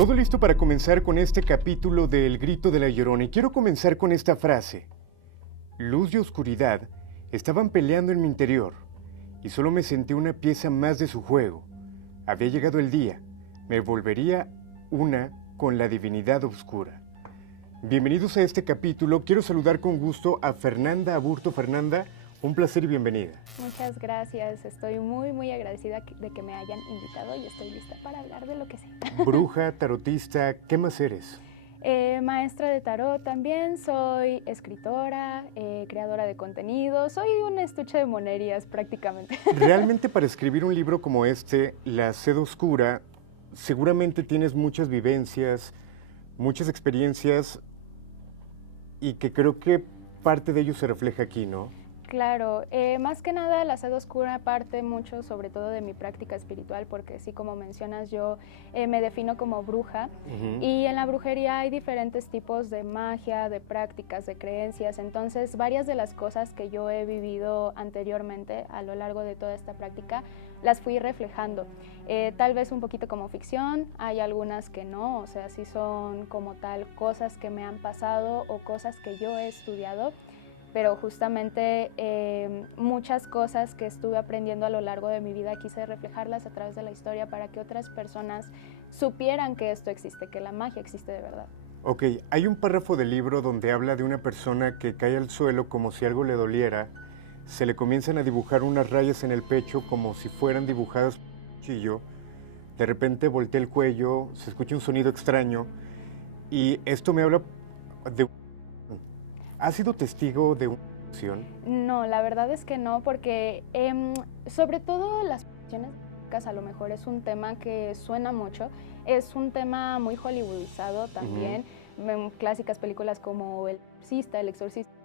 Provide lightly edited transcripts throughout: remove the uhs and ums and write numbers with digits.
Todo listo para comenzar con este capítulo de El Grito de la Llorona y quiero comenzar con esta frase. Luz y oscuridad estaban peleando en mi interior y solo me sentí una pieza más de su juego. Había llegado el día, me volvería una con la divinidad oscura. Bienvenidos a este capítulo, quiero saludar con gusto a Fernanda Aburto. Fernanda, un placer y bienvenida. Muchas gracias, estoy muy agradecida de que me hayan invitado y estoy lista para hablar de lo que sea. Bruja, tarotista, ¿qué más eres? Maestra de tarot también, soy escritora, creadora de contenido, soy un estuche de monerías prácticamente. Realmente para escribir un libro como este, La Sed Oscura, seguramente tienes muchas vivencias, muchas experiencias y que creo que parte de ello se refleja aquí, ¿no? Claro, más que nada la sed oscura parte mucho sobre todo de mi práctica espiritual porque sí, como mencionas, yo me defino como bruja y en la brujería hay diferentes tipos de magia, de prácticas, de creencias, entonces varias de las cosas que yo he vivido anteriormente a lo largo de toda esta práctica las fui reflejando, tal vez un poquito como ficción, hay algunas que no, o sea, sí son como tal cosas que me han pasado o cosas que yo he estudiado, pero justamente muchas cosas que estuve aprendiendo a lo largo de mi vida quise reflejarlas a través de la historia para que otras personas supieran que esto existe, que la magia existe de verdad. Ok, hay un párrafo del libro donde habla de una persona que cae al suelo como si algo le doliera, se le comienzan a dibujar unas rayas en el pecho como si fueran dibujadas por un cuchillo, de repente voltea el cuello, se escucha un sonido extraño y esto me habla de... ¿Has sido testigo de una acción? No, la verdad es que no, porque sobre todo las cuestiones a lo mejor es un tema que suena mucho, es un tema muy hollywoodizado también, clásicas películas como El Exorcista,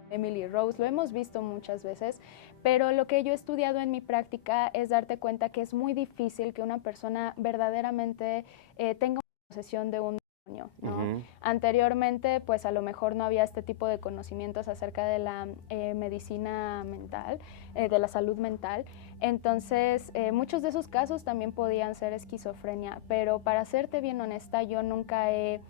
Emily Rose, lo hemos visto muchas veces, pero lo que yo he estudiado en mi práctica es darte cuenta que es muy difícil que una persona verdaderamente tenga una posesión de un demonio, ¿no? Anteriormente, pues a lo mejor no había este tipo de conocimientos acerca de la medicina mental, de la salud mental, entonces muchos de esos casos también podían ser esquizofrenia, pero para serte bien honesta, yo nunca he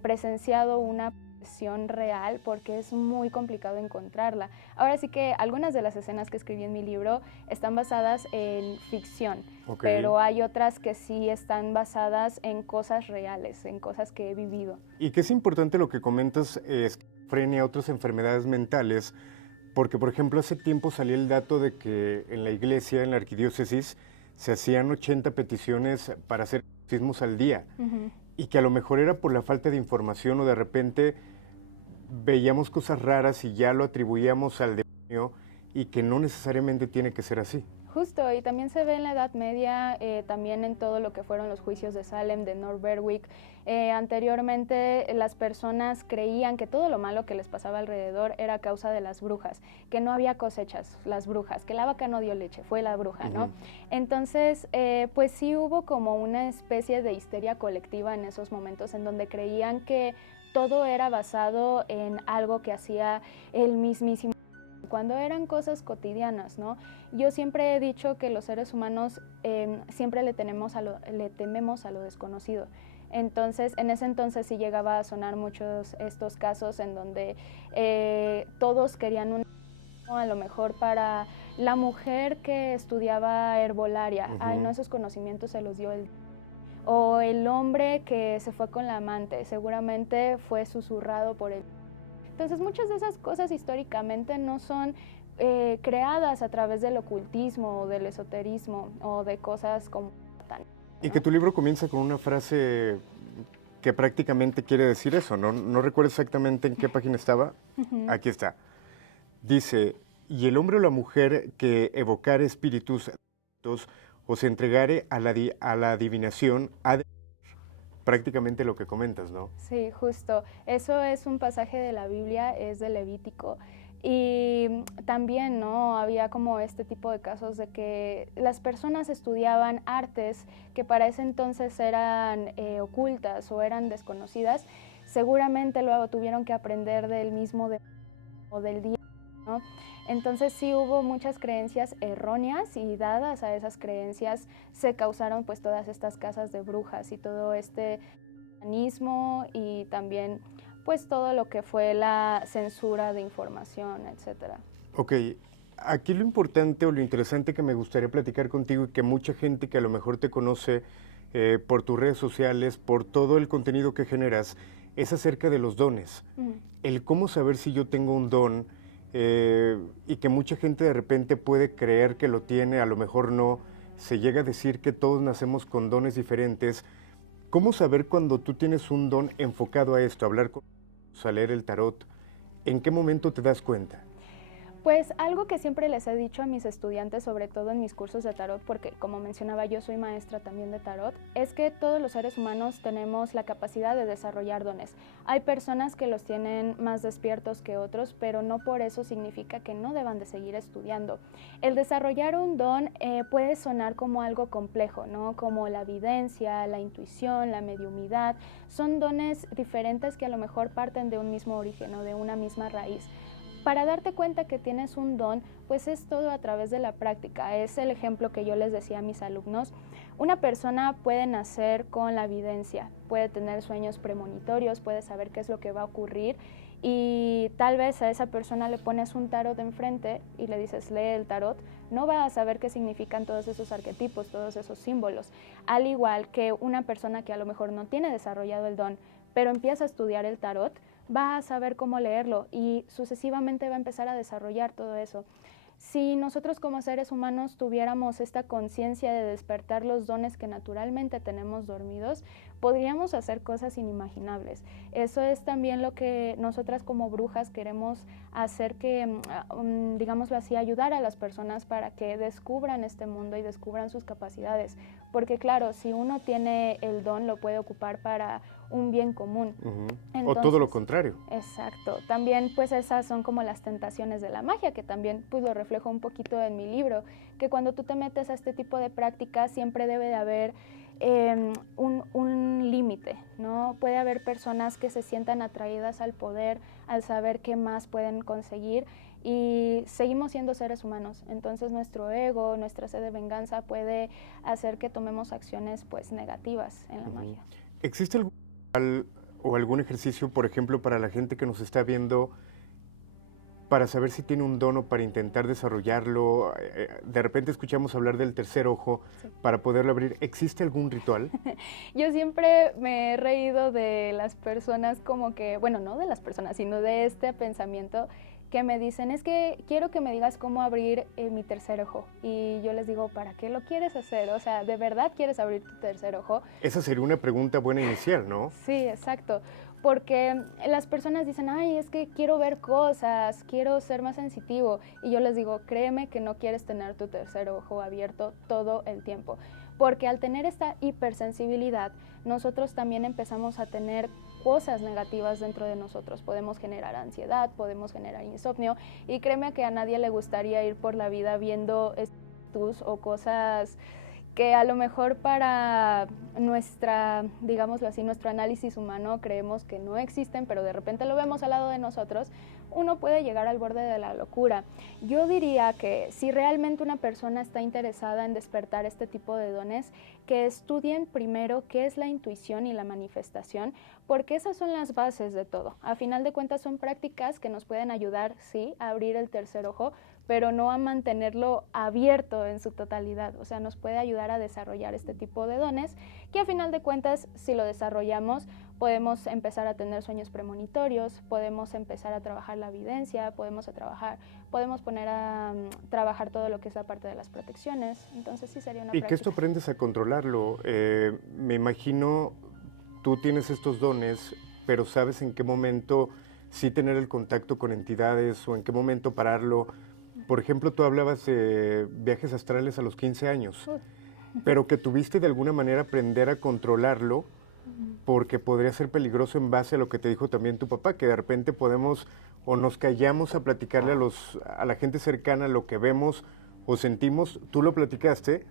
presenciado una posesión real porque es muy complicado encontrarla. Ahora sí que algunas de las escenas que escribí en mi libro están basadas en ficción, pero hay otras que sí están basadas en cosas reales, en cosas que he vivido. Y que es importante lo que comentas, esquizofrenia, otras enfermedades mentales, porque por ejemplo hace tiempo salió el dato de que en la iglesia, en la arquidiócesis, se hacían 80 peticiones para hacer exorcismos al día. Y que a lo mejor era por la falta de información o de repente veíamos cosas raras y ya lo atribuíamos al demonio y que no necesariamente tiene que ser así. Justo, y también se ve en la Edad Media, también en todo lo que fueron los juicios de Salem, de Norberwick. Anteriormente las personas creían que todo lo malo que les pasaba alrededor era a causa de las brujas, que no había cosechas, las brujas, que la vaca no dio leche, fue la bruja, ¿no? Entonces, pues sí hubo como una especie de histeria colectiva en esos momentos en donde creían que todo era basado en algo que hacía el mismísimo cuando eran cosas cotidianas, ¿no? Yo siempre he dicho que los seres humanos siempre le tememos a lo desconocido. Entonces, en ese entonces sí llegaba a sonar muchos estos casos en donde todos querían a lo mejor para la mujer que estudiaba herbolaria, ay no, esos conocimientos se los dio o el hombre que se fue con la amante, seguramente fue susurrado por él. Entonces muchas de esas cosas históricamente no son creadas a través del ocultismo o del esoterismo o de cosas como tan, ¿no? Y que tu libro comienza con una frase que prácticamente quiere decir eso, no recuerdo exactamente en qué página estaba. Aquí está. Dice, y el hombre o la mujer que evocare espíritus o se entregare a la adivinación ha de... Prácticamente lo que comentas, ¿no? Sí, justo. Eso es un pasaje de la Biblia, es de Levítico. Y también, ¿no? Había como este tipo de casos de que las personas estudiaban artes que para ese entonces eran ocultas o eran desconocidas. Seguramente luego tuvieron que aprender del mismo o del día, ¿no? Entonces sí hubo muchas creencias erróneas y dadas a esas creencias se causaron pues todas estas casas de brujas y todo este y también pues todo lo que fue la censura de información, etcétera. Ok, aquí lo importante o lo interesante que me gustaría platicar contigo y que mucha gente que a lo mejor te conoce por tus redes sociales, por todo el contenido que generas, es acerca de los dones. El cómo saber si yo tengo un don y que mucha gente de repente puede creer que lo tiene, a lo mejor no, se llega a decir que todos nacemos con dones diferentes. ¿Cómo saber cuando tú tienes un don enfocado a esto, a hablar con, a leer el tarot? ¿En qué momento te das cuenta? Pues algo que siempre les he dicho a mis estudiantes, sobre todo en mis cursos de tarot, porque como mencionaba yo soy maestra también de tarot, es que todos los seres humanos tenemos la capacidad de desarrollar dones. Hay personas que los tienen más despiertos que otros, pero no por eso significa que no deban de seguir estudiando. El desarrollar un don puede sonar como algo complejo, ¿no? Como la videncia, la intuición, la mediumidad. Son dones diferentes que a lo mejor parten de un mismo origen o de una misma raíz. Para darte cuenta que tienes un don, pues es todo a través de la práctica. Es el ejemplo que yo les decía a mis alumnos. Una persona puede nacer con la videncia, puede tener sueños premonitorios, puede saber qué es lo que va a ocurrir y tal vez a esa persona le pones un tarot enfrente y le dices lee el tarot, no va a saber qué significan todos esos arquetipos, todos esos símbolos. Al igual que una persona que a lo mejor no tiene desarrollado el don, pero empieza a estudiar el tarot, va a saber cómo leerlo y sucesivamente va a empezar a desarrollar todo eso. Si nosotros como seres humanos tuviéramos esta conciencia de despertar los dones que naturalmente tenemos dormidos, podríamos hacer cosas inimaginables. Eso es también lo que nosotras como brujas queremos hacer, que, digámoslo así, ayudar a las personas para que descubran este mundo y descubran sus capacidades. Porque claro, si uno tiene el don, lo puede ocupar para un bien común. Entonces, o todo lo contrario. Exacto. También pues esas son como las tentaciones de la magia, que también pues lo reflejo un poquito en mi libro, que cuando tú te metes a este tipo de prácticas siempre debe de haber un límite, ¿no? Puede haber personas que se sientan atraídas al poder, al saber qué más pueden conseguir, y seguimos siendo seres humanos, entonces nuestro ego, nuestra sed de venganza puede hacer que tomemos acciones pues negativas en la magia. ¿Existe algún ejercicio, por ejemplo, para la gente que nos está viendo, para saber si tiene un don o para intentar desarrollarlo? De repente escuchamos hablar del tercer ojo, sí, para poderlo abrir. ¿Existe algún ritual? Yo siempre me he reído de las personas como que, bueno, no de las personas, sino de este pensamiento que me dicen, es que quiero que me digas cómo abrir mi tercer ojo. Y yo les digo, ¿para qué lo quieres hacer? O sea, ¿de verdad quieres abrir tu tercer ojo? Esa sería una pregunta buena inicial, ¿no? Sí, exacto. Porque las personas dicen, ay, es que quiero ver cosas, quiero ser más sensitivo. Y yo les digo, créeme que no quieres tener tu tercer ojo abierto todo el tiempo. Porque al tener esta hipersensibilidad, nosotros también empezamos a tener cosas negativas dentro de nosotros. Podemos generar ansiedad, podemos generar insomnio, y créeme que a nadie le gustaría ir por la vida viendo espíritus o cosas que a lo mejor para nuestra, digámoslo así, nuestro análisis humano creemos que no existen, pero de repente lo vemos al lado de nosotros. Uno puede llegar al borde de la locura. Yo diría que si realmente una persona está interesada en despertar este tipo de dones, que estudien primero qué es la intuición y la manifestación, porque esas son las bases de todo. A final de cuentas son prácticas que nos pueden ayudar, sí, a abrir el tercer ojo, pero no a mantenerlo abierto en su totalidad. O sea, nos puede ayudar a desarrollar este tipo de dones, que a final de cuentas, si lo desarrollamos, podemos empezar a tener sueños premonitorios, podemos empezar a trabajar la evidencia, podemos poner a trabajar todo lo que es la parte de las protecciones. Entonces sí sería una práctica. ¿Y que esto aprendes a controlarlo? Me imagino, tú tienes estos dones, pero sabes en qué momento sí tener el contacto con entidades o en qué momento pararlo. Por ejemplo, tú hablabas de viajes astrales a los 15 años, pero que tuviste de alguna manera aprender a controlarlo, porque podría ser peligroso en base a lo que te dijo también tu papá, que de repente podemos o nos callamos a platicarle a la gente cercana lo que vemos o sentimos. Tú lo platicaste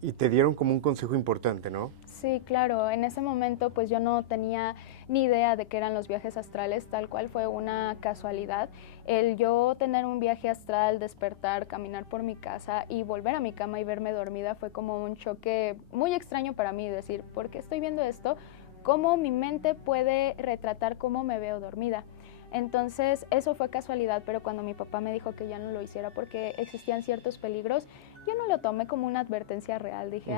y te dieron como un consejo importante, ¿no? Sí, claro. En ese momento pues yo no tenía ni idea de qué eran los viajes astrales, tal cual fue una casualidad. El yo tener un viaje astral, despertar, caminar por mi casa y volver a mi cama y verme dormida fue como un choque muy extraño para mí, decir, ¿por qué estoy viendo esto? cómo mi mente puede retratar cómo me veo dormida. Entonces, eso fue casualidad, pero cuando mi papá me dijo que ya no lo hiciera porque existían ciertos peligros, yo no lo tomé como una advertencia real. Dije,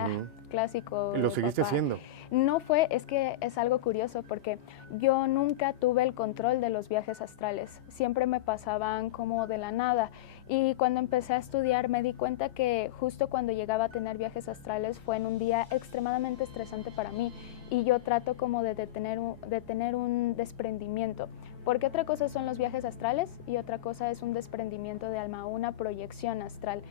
clásico. ¿Y lo seguiste papá. haciendo? No fue, es que es algo curioso porque yo nunca tuve el control de los viajes astrales. Siempre me pasaban como de la nada. Y cuando empecé a estudiar me di cuenta que justo cuando llegaba a tener viajes astrales fue en un día extremadamente estresante para mí. Y yo trato como de tener un desprendimiento. Porque otra cosa son los viajes astrales y otra cosa es un desprendimiento de alma, una proyección astral.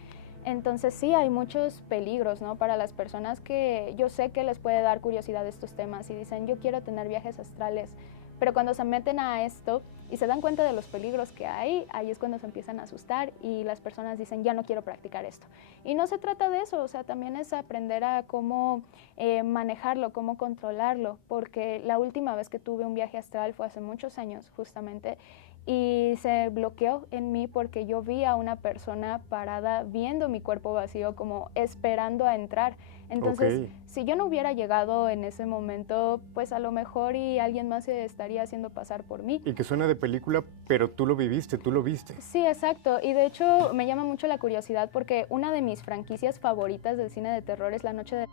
Entonces sí, hay muchos peligros, ¿no? Para las personas que yo sé que les puede dar curiosidad estos temas y dicen, yo quiero tener viajes astrales, pero cuando se meten a esto y se dan cuenta de los peligros que hay, ahí es cuando se empiezan a asustar y las personas dicen, ya no quiero practicar esto. Y no se trata de eso, o sea, también es aprender a cómo manejarlo, cómo controlarlo, porque la última vez que tuve un viaje astral fue hace muchos años, justamente, y se bloqueó en mí porque yo vi a una persona parada viendo mi cuerpo vacío, como esperando a entrar. Entonces, si yo no hubiera llegado en ese momento, pues a lo mejor y alguien más se estaría haciendo pasar por mí. Y que suena de película, pero tú lo viviste, tú lo viste. Sí, exacto. Y de hecho me llama mucho la curiosidad porque una de mis franquicias favoritas del cine de terror es La Noche de...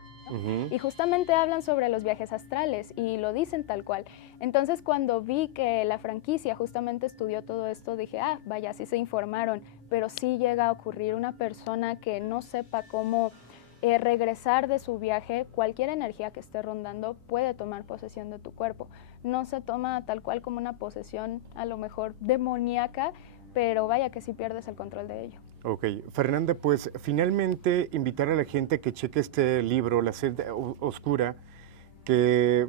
Y justamente hablan sobre los viajes astrales y lo dicen tal cual. Entonces cuando vi que la franquicia justamente estudió todo esto, dije, vaya, sí se informaron, pero sí llega a ocurrir una persona que no sepa cómo regresar de su viaje, cualquier energía que esté rondando puede tomar posesión de tu cuerpo. No se toma tal cual como una posesión a lo mejor demoníaca, pero vaya que sí pierdes el control de ello. Ok, Fernanda, pues finalmente invitar a la gente que cheque este libro, La Sed Oscura, que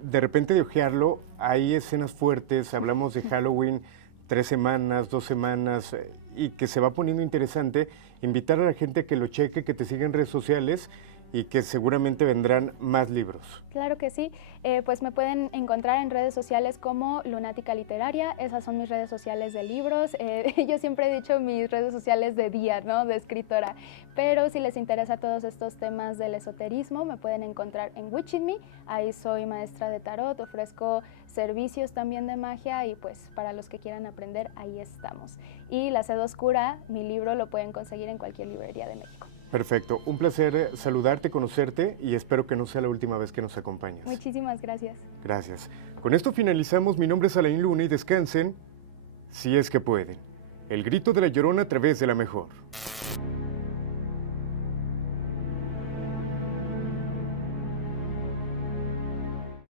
de repente de ojearlo hay escenas fuertes, hablamos de Halloween, 3 semanas, 2 semanas, y que se va poniendo interesante, invitar a la gente que lo cheque, que te siga en redes sociales y que seguramente vendrán más libros. Claro que sí, pues me pueden encontrar en redes sociales como Lunática Literaria, esas son mis redes sociales de libros, yo siempre he dicho mis redes sociales de día, ¿no? De escritora, pero si les interesa todos estos temas del esoterismo, me pueden encontrar en Witch in Me, ahí soy maestra de tarot, ofrezco servicios también de magia y pues para los que quieran aprender, ahí estamos. Y La Sed Oscura, mi libro, lo pueden conseguir en cualquier librería de México. Perfecto, un placer saludarte, conocerte y espero que no sea la última vez que nos acompañes. Muchísimas gracias. Gracias. Con esto finalizamos. Mi nombre es Alain Luna y descansen si es que pueden. El grito de la Llorona a través de la mejor.